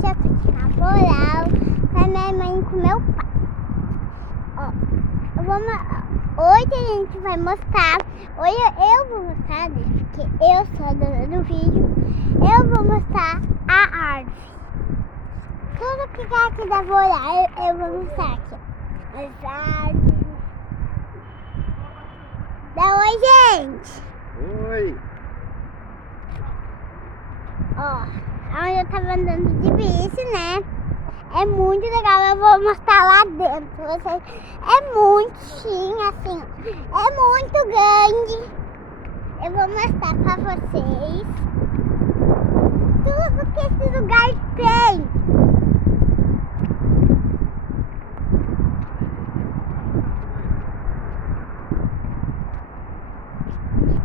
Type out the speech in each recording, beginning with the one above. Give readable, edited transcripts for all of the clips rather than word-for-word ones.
Hoje eu tô aqui na Rural com a minha mãe e com meu pai. Hoje a gente vai mostrar. Hoje eu vou mostrar, né? Porque eu sou a dona do vídeo. Eu vou mostrar a árvore. Tudo que tá aqui da Rural eu vou mostrar aqui. As árvores. Dá oi, gente! Oi! Onde eu tava andando de bici, né? É muito legal, eu vou mostrar lá dentro. Vocês, é muito assim, é muito grande. Eu vou mostrar pra vocês tudo que esse lugar tem.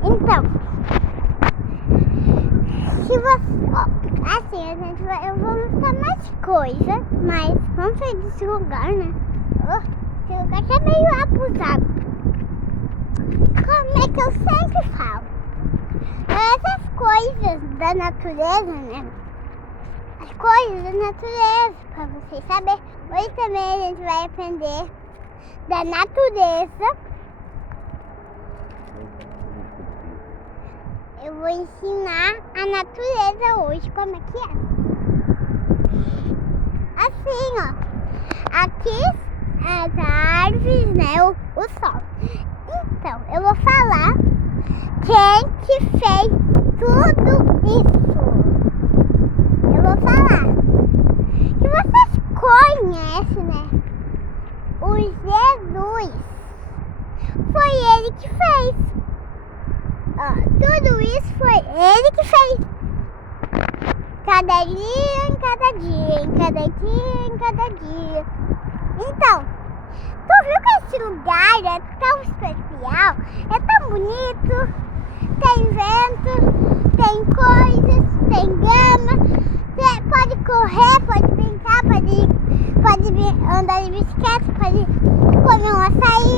Então, se você, assim, eu vou mostrar mais coisas, mas vamos sair desse lugar, né? Esse lugar tá meio abusado. Como é que eu sempre falo? Essas coisas da natureza, né? As coisas da natureza, pra vocês saberem. Hoje também a gente vai aprender da natureza. Eu vou ensinar a natureza hoje como é que é. Assim, ó. Aqui as árvores, né? O sol. Então, eu vou falar quem que fez tudo isso. Eu vou falar que vocês conhecem, né? O Jesus. Foi ele que fez. Tudo isso foi ele que fez. Cada dia, em cada dia, em cada dia, em cada dia. Então, tu viu que esse lugar é tão especial, é tão bonito, tem vento, tem coisas, tem grama, pode correr, pode brincar, pode andar de bicicleta, pode comer um açaí,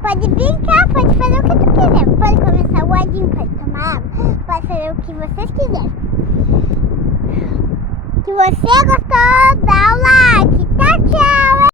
pode brincar, pode fazer o que tu quiser, pode comer salgadinho, pode tomar água, pode fazer o que vocês quiserem. Se você gostou, dá o like. Tchau, tchau!